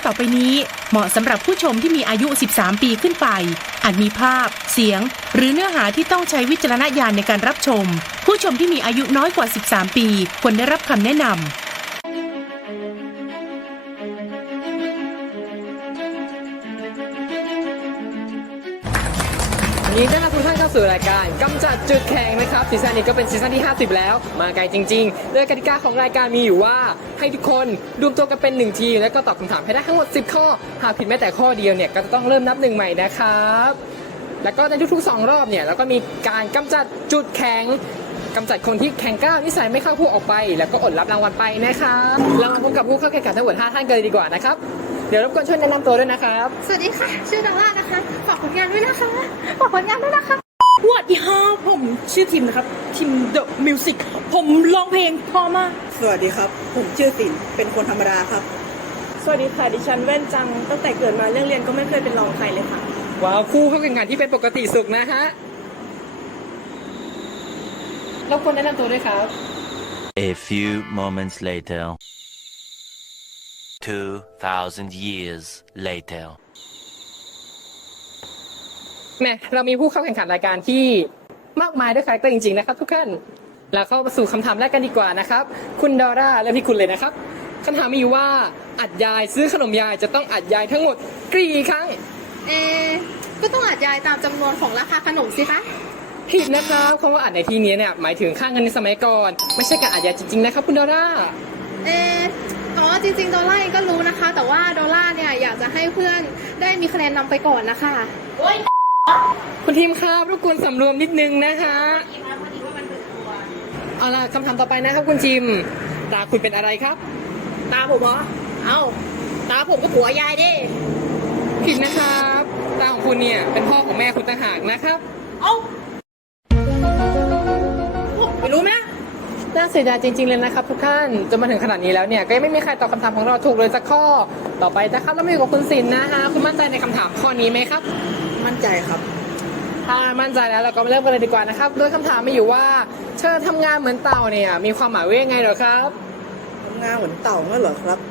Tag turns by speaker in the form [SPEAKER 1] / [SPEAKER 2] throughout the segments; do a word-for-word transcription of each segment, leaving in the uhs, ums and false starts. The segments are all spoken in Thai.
[SPEAKER 1] ต่อไปนี้เหมาะสำหรับผู้ชมที่มีอายุ สิบสาม ปีขึ้นไปอาจมีภาพเสียงหรือเนื้อหาที่ต้องใช้วิจารณญาณในการรับชมผู้ชมที่มีอายุน้อยกว่า สิบสาม ปีควรได้รับคำแนะนำ
[SPEAKER 2] ยินดีต้อนรับทุกท่านเข้าสู่รายการกำจัดจุดแข็งนะครับซีซั่นนี้ก็เป็นซีซั่นที่ห้าสิบแล้วมาไกลจริงๆโดยกติกาของรายการมีอยู่ว่าให้ทุกคนรวมตัวกันเป็นหนึ่งทีมแล้วก็ตอบคำถามให้ได้ทั้งหมดสิบข้อหากผิดแม้แต่ข้อเดียวเนี่ยก็จะต้องเริ่มนับหนึ่งใหม่นะครับแล้วก็ในทุกๆสองรอบเนี่ยเราก็มีการกำจัดจุดแข็งกำจัดคนที่แข็งกร้าวนิสัยไม่เข้าผู้ออกไปแล้วก็อดรับรางวัลไปนะครับเรามาพบกับผู้เข้าแข่งขันทั้งหมดห้าท่านกันเลยดีกว่านะครับเดี๋ยวรบกวนช่วยแนะนำตัวด้วยนะครับ
[SPEAKER 3] สวัสดีค่ะชื่อดอลล่านะคะฝากผลงานด้วยนะคะฝากผลงานด้วยนะคะ
[SPEAKER 4] สวัสดีค่ะผมชื่อทิมนะครับทิมเดอะมิวสิกผมร้องเพลงพอมาก
[SPEAKER 5] สวัสดีครับผมชื่อสินเป็นคนธรรมดาครับ
[SPEAKER 4] สวัสดีค่ะดิฉันแว่นจังตั้งแต่เกิดมาเรื่องเรียนก็ไม่เคยเป็นรองใครเลยค่ะ
[SPEAKER 2] ว้าวคู่เข้าแข่งขันที่เป็นปกติสุขนะฮะรบกวนแนะนำตัวด้วยครับ
[SPEAKER 6] A few moments later two thousand years later
[SPEAKER 2] แม่เรามีผู้เข้าแข่งขันรายการที่มากมายด้วยคาแรคเตอร์จริงๆนะครับทุกท่านเราเข้ามาสู่คำถามแรกกันดีกว่านะครับคุณดอร่าและพี่คุณเลยนะครับคำถามมีอยู่ว่าอัดยายซื้อขนมยายจะต้องอัดยายทั้งหมดกี่ครั้ง
[SPEAKER 3] เอก็ต้องอัดยายตามจำนวนของราคาขนมสิคะ
[SPEAKER 2] ผิดนะครับคำว่าอัดในที่นี้เนี่ยหมายถึงค่าเงินในสมัยก่อนไม่ใช่การอัดยายจริงๆนะครับคุณดอร่า
[SPEAKER 3] เอออ๋อจริงๆดอลล่าเองก็รู้นะคะแต่ว่าดอลล่าเนี่ยอยากจะให้เพื่อนได้มีคะแนนนำไปก่อนนะคะ
[SPEAKER 2] คุณทีมครับรบกวนสำรวมนิดนึงนะคะเอาล่ะคำถามต่อไปนะครับคุณจิมตาคุณเป็นอะไรครับ
[SPEAKER 4] ตาผมเหรอเอ้าตาผมก็ผัวยายดิ
[SPEAKER 2] ผิดนะครับตาของคุณเนี่ยเป็นพ่อของแม่คุณต่างหากนะครับ
[SPEAKER 4] เอ้าไม่รู้ไหม
[SPEAKER 2] น่าเสียดายจริงๆเลยนะครับทุกท่านจนมาถึงขนาดนี้แล้วเนี่ยก็ยังไม่มีใครตอบคำถามของเราถูกเลยสักข้อต่อไปนะครับเรามาอยู่กับคุณศิลป์นะฮะคุณมั่นใจในคำถามข้อนี้ไหมครับ
[SPEAKER 5] มั่นใจครับ
[SPEAKER 2] ถ้ามั่นใจแล้วเราก็มาเริ่มกันเลยดีกว่านะครับโดยคำถามมีอยู่ว่าเธอทำงานเหมือนเต่าเนี่ยมีความหมายว่ายังไงเหรอครับ
[SPEAKER 5] ทำงานเหมือนเต่างั้นเหรอครับ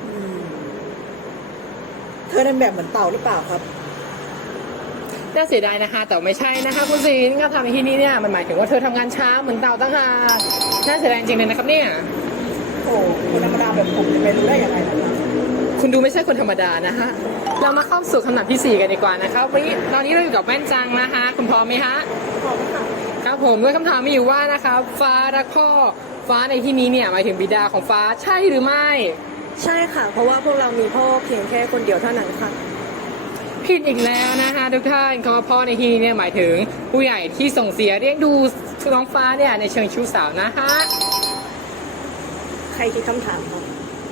[SPEAKER 5] เธอเดินแบบเหมือนเต่าหรือเปล่าครับ
[SPEAKER 2] น่าเสียดายนะคะแต่ไม่ใช่นะคะคุณศิลป์คำถามในที่นี้เนี่ยมันหมายถึงว่าเธอทำงานช้าเหมือนเต่าตั้งหากน่าเสียดายจริงเลยนะครับเนี่ย
[SPEAKER 5] โอ้คนธรรมดาแบบผมจะไปรู้ได้ยังไงล่ะครับ
[SPEAKER 2] คุณดูไม่ใช่คนธรรมดานะฮะเรามาเข้าสู่คำถามที่สี่กันดีกว่านะครับวันนี้ตอนนี้เราอยู่กับแว่นจังนะฮะคุณพร้อมไหมฮะ
[SPEAKER 5] พร้อมค่ะ
[SPEAKER 2] ครับผมด้วยคำถามมีอยู่ว่านะครับฟ้ารักพ่อฟ้าในที่นี้เนี่ยหมายถึงบิดาของฟ้าใช่หรือไม่
[SPEAKER 4] ใช่ค่ะเพราะว่าพวกเรามีพ่อเพียงแค่คนเดียวเท่านั้นค่ะ
[SPEAKER 2] ผิดอีกแล้วนะฮะทุกท่านคำว่าพ่อในที่นี้เนี่ยหมายถึงผู้ใหญ่ที่ส่งเสียเลี้ยงดูน้องฟ้าเนี่ยในเชิงชู้สาวนะฮะ
[SPEAKER 4] ใครคิดคำถามครับ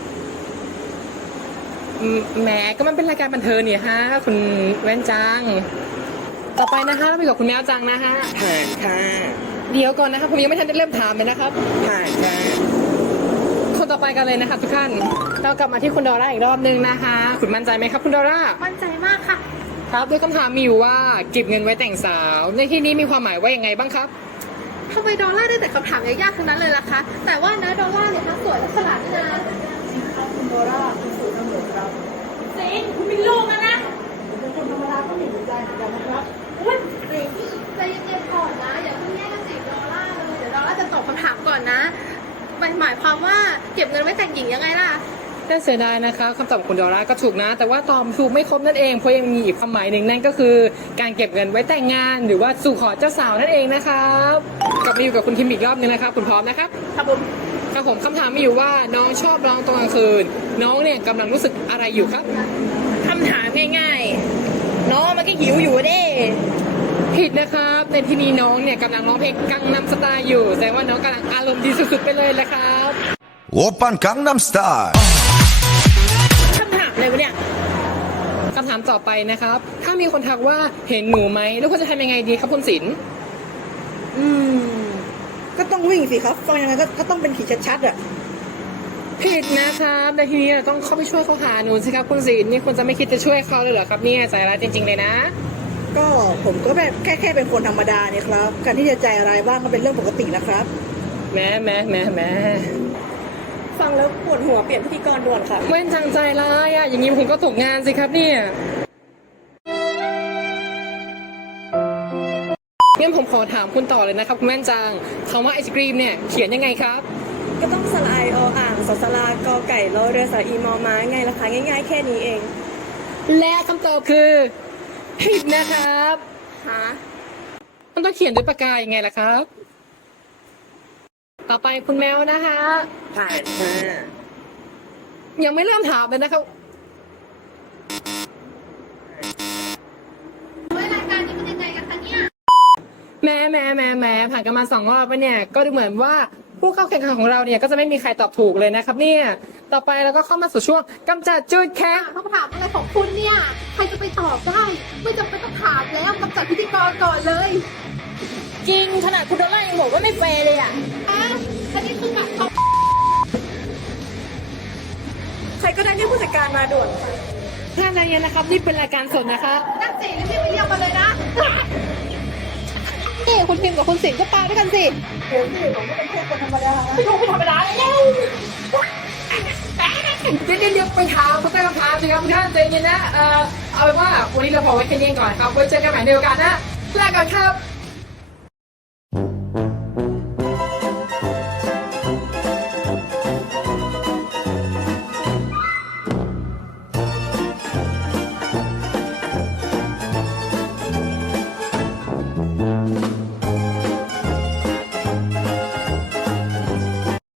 [SPEAKER 2] แหมก็มันเป็นรายการบันเทิงเนี่ยฮะคุณแว่นจังต่อไปนะฮะเราไปกับคุณแมวจังนะฮะ
[SPEAKER 5] ผ่านค่ะ
[SPEAKER 2] เดี๋ยวก่อนนะครับผมยังไม่ทันได้เริ่มถามเลยนะครับ
[SPEAKER 5] ผ่านค่ะ
[SPEAKER 2] คนต่อไปกันเลยนะครับทุกท่านเรากลับมาที่คุณดอร่าอีกรอบนึงนะคะคุณมั่นใจไหมครับคุณดอร่า
[SPEAKER 3] มั่นใจมากค่ะ
[SPEAKER 2] ครับด้วยคำถามมีอยู่ว่าเก็บเงินไว้แต่งสาวในที่นี้มีความหมายว่ายังไงบ้างครับ
[SPEAKER 3] ทำไมดอลล่าได้แต่คำถามยากๆทั้งนั้นเลยล่ะคะแต่ว่านะดอลล่าเนี่ยทั้งสวยและฉลาดด้วยนะ
[SPEAKER 5] คุณดอร่าคุณสวยทั้งหมดครับ
[SPEAKER 3] เซนคุณมีลูกแล้วนะ
[SPEAKER 5] เป็นคนธรรมดาก็มีหัวใจเหมือนกันนะครับ
[SPEAKER 3] อุ้ยเรนี่ใจเย็นๆก่อนนะอย่าเพิ่งแย่งกันจีบดอลล่าเลยเดี๋ยวดอลล่าจะตอบคำถามก่อนนะมันหมายความว่าเก็บเงินไว้แต่งหญิงยังไงล่ะ
[SPEAKER 2] น่าเสียดายนะคะคำตอบคุณดอร่าก็ถูกนะแต่ว่าตอบถูกไม่ครบนั่นเองเพราะยังมีอีกความหมายหนึ่งนั่นก็คือการเก็บเงินไว้แต่งงานหรือว่าสู่ขอเจ้าสาวนั่นเองนะครับกลับมาอยู่กับคุณทิมอีกรอบนึงนะครับคุณพร้อมนะครับ
[SPEAKER 3] ครับผม
[SPEAKER 2] ครับผมคำถามมีอยู่ว่าน้องชอบร้องตอนกลางคืนน้องเนี่ยกำลังรู้สึกอะไรอยู่ครับ
[SPEAKER 4] คำถามง่ายๆน้องมันก็หิวอยู่เด้
[SPEAKER 2] ผิดนะครับในที่นี้น้องเนี่ยกำลังร้องเพลงกังนัมสไตล์อยู่แสดงว่าน้องกำลังอารมณ์ดีสุดๆไปเลยแหละครับ
[SPEAKER 7] โอปันกังนัมสไตล์
[SPEAKER 4] คำถามอะไรวะเนี่ย
[SPEAKER 2] คำถามต่อไปนะครับถ้ามีคนทักว่าเห็นหนูไหมแล้วควรจะทำยังไงดีครับคุณศิลป์
[SPEAKER 5] อืมก็ต้องวิ่งสิครับฟังยังไงก็ต้องเป็นขีดชัดๆอ่ะ
[SPEAKER 2] ผิดนะครับในที่นี้เราต้องเข้าไปช่วยเขาหาหนูสิครับคุณศิลป์นี่คุณจะไม่คิดจะช่วยเขาเลยเหรอครับเนี่ยใจร้ายจริงๆเลยนะ
[SPEAKER 5] ก็ผมก็แบบแค่แค่เป็นคนธรรมดาเนี่ยครับการที่จะใจอะไรบ้างก็เป็นเรื่องปกตินะครับ
[SPEAKER 2] แม่แม่แม่แม่
[SPEAKER 4] ฟังแล้วปวดหัวเปลี่ยนพิธีกรด่วนค่ะ
[SPEAKER 2] แว่นจังใจร้ายอ่ะอย่างนี้ผมก็ตกงานสิครับเนี่ยงั้นผมขอถามคุณต่อเลยนะครับคุณแว่นจังคำว่าไอศกรีมเนี่ยเขียนยังไงครับ
[SPEAKER 4] ก็ต้องสระไอออ่างสสลากอไก่รอเรือสระอีมอม้าไงล่ะคะง่ายๆแค่นี้เอง
[SPEAKER 2] และคำตอบคือผิดนะครับ
[SPEAKER 4] ฮะ
[SPEAKER 2] มันต้องเขียนด้วยปากกายังไงล่ะครับ ต่อไปคุณแมวนะคะ
[SPEAKER 4] ผ่านค่ะ
[SPEAKER 2] ยังไม่เริ่มถามเลยนะครับ
[SPEAKER 3] เฮ้ยรายการนี้มันยังไงกันคะเนี่ย
[SPEAKER 2] แม่แม่แม่แม่ผ่านกันมาสองรอบไปเนี่ยก็ดูเหมือนว่าผู้เข้าแข่งขันของเราเนี่ยก็จะไม่มีใครตอบถูกเลยนะครับเนี่ยต่อไปเราก็เข้ามาสู่ช่วงกำจัดจุดแข็ง
[SPEAKER 3] คำถามอะไรของคุณเนี่ย ใครจะไปตอบได้ ไม่จำเป็นต้องถามแล้วกำจัดพิธีกรก่อนเลย
[SPEAKER 4] จริงขนาดคุณดอลล่ายังบอกว่าไม่แฟร์เลยอ่ะ
[SPEAKER 3] อ่ะอันนี้คือแบบของ
[SPEAKER 4] ใครก็ได้เรียกผู้จัดการมาด่วนค่ะ
[SPEAKER 2] ท่านนายนะครับนี่เป็นรายการสดนะคะ
[SPEAKER 3] นั่นสิรีบไปเรียกมาเลยนะนี่คุณพิมพ์กับคุณสิงห์ก็ปาด้วยกันสิ
[SPEAKER 5] เดี๋ยวสิผมก็เป็นแค่คนธรรมดา
[SPEAKER 3] ไม่รู้ไม่ธรรมดาเลยแล้ว
[SPEAKER 2] เดี๋ยวเดี๋ยวไปถามเขาตั้งคำถามสิครับท่านใจเย็นนะเอ่อเอาเป็นว่าวันนี้เราพอไว้แค่นี้ก่อนครับไว้เจอกันใหม่ในโอกาสหน้าลาก่อนครับ